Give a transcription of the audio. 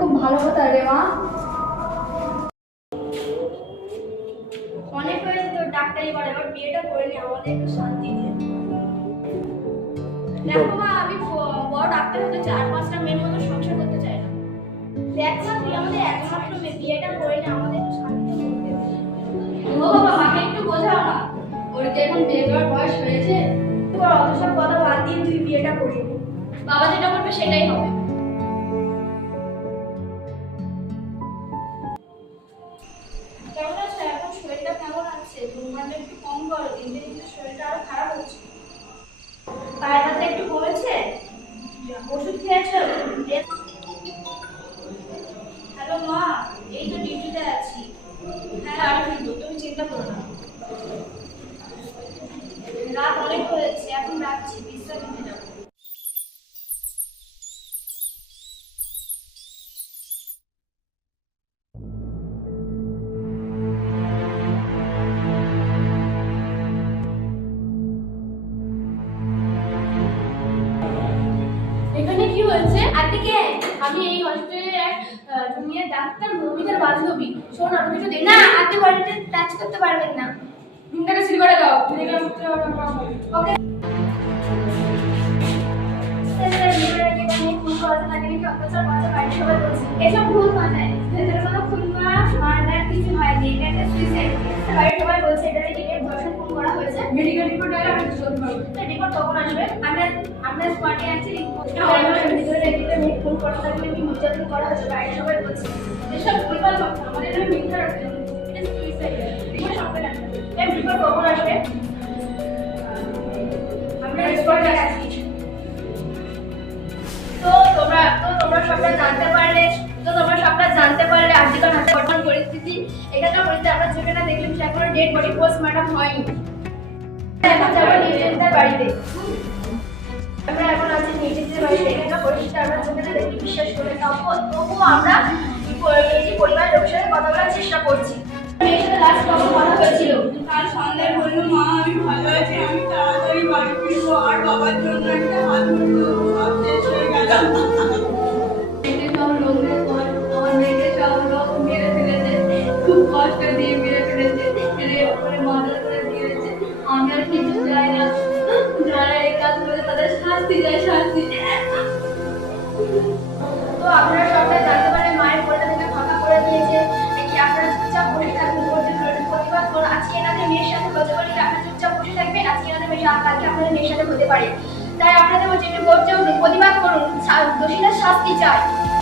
খুব ভালো রে মা। অনেক ডাক্তারি করে এবার বিয়েটা করে নি, আমাদের একটু শান্তি দে দেখো মা, আমি বড় ডাক্তার হতে চার পাঁচটা মেয়ের মতো সংসার করতে চাই না। দেখ মা, তুই আমাদের একমাত্র মেয়ে, বিয়েটা করে নি, আমাদের একটু করতে ও বাবা, মাকে একটু বোঝাও না। ওর এখন বয়স হয়েছে? তোর অত সব কথা বাদ দিয়ে তুই বিয়েটা করিয়ে বাবা যেটা করবে সেটাই হবে। আছে ঘুমানো একটু কম করো দিন দিন কিন্তু শরীরটা আরও খারাপ হচ্ছে। পায়ের ব্যথা একটু কমেছে? ওষুধ খেয়েছো? কি হয়েছে আমি এই হসপিটালের এক জুনিয়র ডাক্তার মমিতার বান্ধবী। শোন না আপনি বাড়িতে টাচ করতে পারবেন না। রুমটাকে সিল করে দাও। ওকে এসব ভুল মাথায়। কিছু হয়নি। এটা একটা সুইসাইড বাড়ির সবাই বলছে এটা নাকি ধর্ষণ খুন করা হয়েছে। মেডিকেল রিপোর্ট আগে আমি বলতে পারব। রিপোর্ট কখন আসবে। আমরা আমরা স্পটে আছি। ভিতরে রেখে ফোন করা থাকলে কি নির্যাতন করা হয়েছে বাড়ির সবাই বলছে। এসব ভুলভাল আমাদের আমি মিথ্যা রাখতে এটা সুইসাইড রিপোর্ট সঙ্গে রিপোর্ট কখন আসবে? যেখানে দেখলাম, সে এখনও ডেড বডি পোস্টমর্টম হয়নি। এখন যাব নির্দেশিতার বাড়িতে। আমরা এখন আছি নির্দেশিতার বাড়িতে। পরিস্থিতি আমরা যেখানে দেখি বিশ্বাস করে তবুও আমরা লোকের সাথে কথা বলার চেষ্টা করছি। হয়েছিল কাল সন্ধ্যায় বলল, মা, আমি ভালো আছি, আমি তাড়াতাড়ি বাড়ি ফিরবো। আর বাবার জন্য একটা হাত দিয়ে মেরে ফেলেছে রে ওপরে মার্ডার করে দিয়েছে। আমি আর কিছু চাই না। যারা এই কাজ করে তাদের শাস্তি চাই, শাস্তি। তো আপনারা সবটাই জানতে পারেন, মায়ের পরিবার থেকে ফাঁকা করে দিয়েছে। দেখি আপনারা চুপচাপ বসে থাকবেন প্রতি- প্রতিবাদ করুন আজকে এনাদের মেয়ের সাথে হতে পারে আপনারা চুপচাপ বসে থাকবেন, আজকে এনাদের মেয়ের সাথে কালকে আপনাদের মেয়ের সাথে হতে পারে। তাই আপনাদের একটু গর্জে প্রতিবাদ করুন দোষীরা শাস্তি চায়।